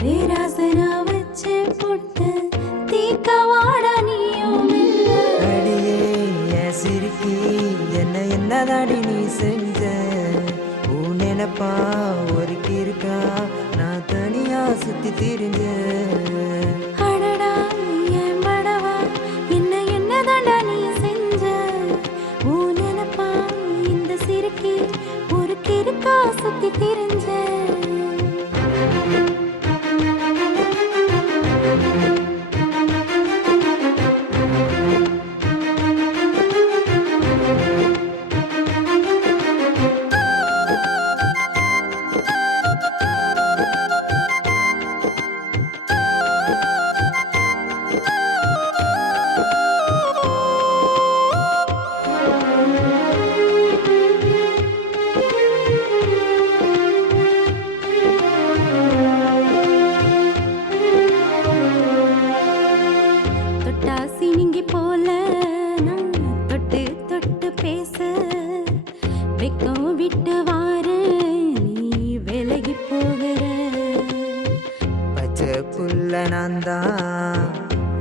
பேராசனா வச்சு போட்டு தீக்க வாட நீயும் இல்ல. அடியே என் சிரிக்கி என்னதாடி நீ செஞ்ச? உன் நினைப்பா ஒருக்கி இருக்கா நான் தனியா சுத்தி திரிஞ்ச. அடடா என் படவா என்னதாண்டா நீ செஞ்ச? உன் நினைப்பா இந்த சிரிக்கி ஒரு கிறுக்கா சுத்தி திரிஞ்ச. சினிங்கி போல நான் தொட்டு தொட்டு பேச வெக்கம் விட்டு வார நீ விலகி போகிற. பச்சை புல்ல நான் தான்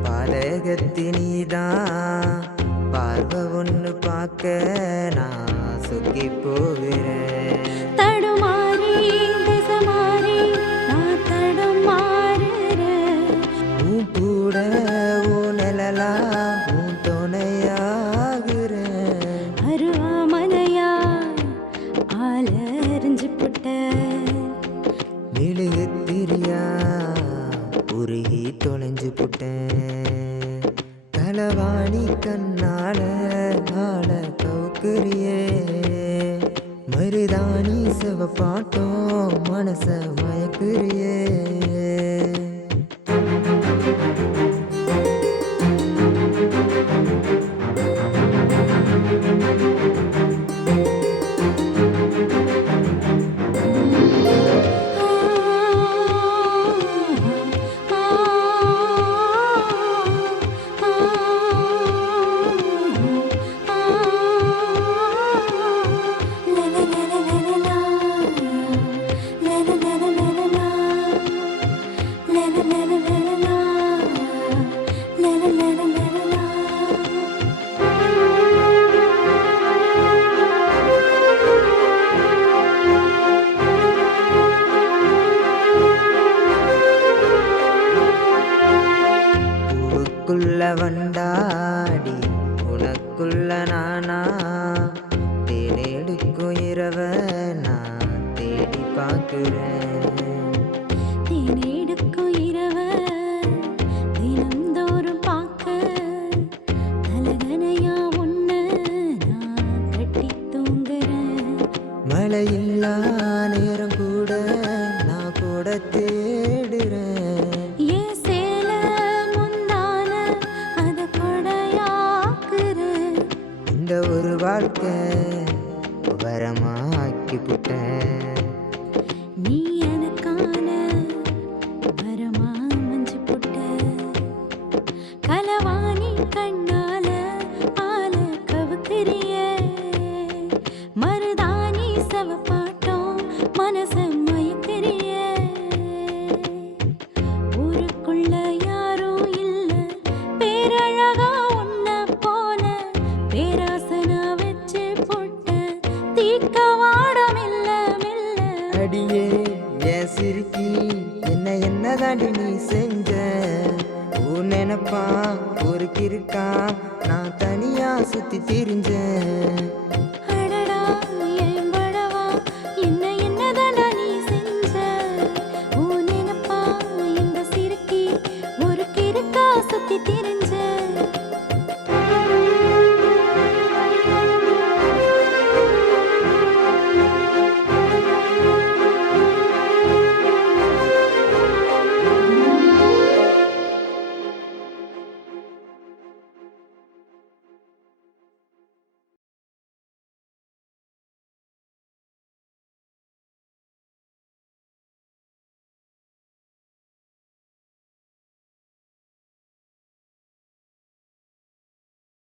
பாலகத்தி நீதான். பார்வை ஒன்று பார்க்க நான் சொக்கி போகிறேன். தடுமாறி திசை மாறி நான் தடுமாறுறேன். உன் கூட உன் நிழலா உன் துணையாகிறேன். அருவாமனையா ஆல அறிஞ்சு புட்ட. மெழுகுத்திரியா உருகி தொலைஞ்சு புட்டேன். களவாணி கண்ணால ஆள கவுக்குறியே. மருதாணி செவப்பாட்டம் மனச மயக்குறியே. பூவுக்குள்ள வண்டாடி உனக்குள்ள நானா. தேனெடுக்கும் இரவ நான் தேடி பார்க்கிறேன். தேனெடுக்கும் இரவ தினந்தோறும் பார்க்க தலகனையா ஒண்ணு நான் கட்டி தூங்குறேன். மழையில்லா நேரம் கூட நான் கூட தேடுறேன். என் சேல முந்தான அத கொடையாக்குறேன். இந்த ஒரு வாழ்க்கை வரமாக்கி புட்டேன். நீ எனக்கான வரமா மஞ்சு புட்ட. கலவாணி கண்ணால ஆல கவுக்கிறியே. மருதாணி சவப்பாட்டம் மனச மயக்கிறியே. ஊருக்குள்ள யாரும் இல்ல பேரழகா உன்ன போல. பேராசனா வச்சு போட்ட தீக்க வாடம் இல்ல மெல்ல. அடியே என் சிரிக்கி என்னதாண்டி நீ செஞ்ச? உன் நினைப்பா ஒரு கிறுக்கா நான் தனியா சுத்தி திரிஞ்சேன்.